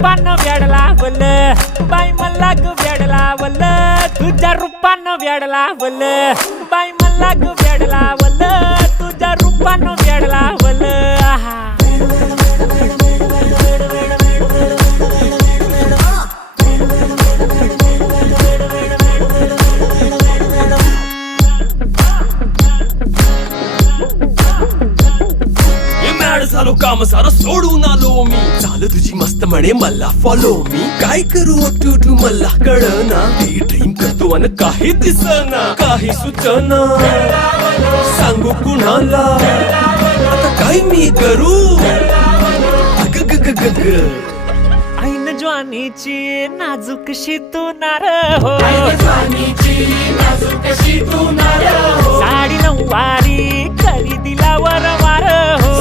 रूपानं वेड लावल बाई मला ग वेड लावल तुझ्या रूपानं वेड लावल बाई मला ग वेड लावल तुझ्या रूपानं वेड लावल आहा झालो काम सारं सोडून आलो मी झालं तुझी मस्त म्हणे मला फॉलो मी काय करू टू मला कळना ती ड्रीम करतो अन काही दिसना काही सुचना सांगू कुणाला आता काय मी करू अग ग ग ग ग ऐन ज्वानीची नाजूकशी तू नार हो साडी नऊवारी करी दिला वर वार हो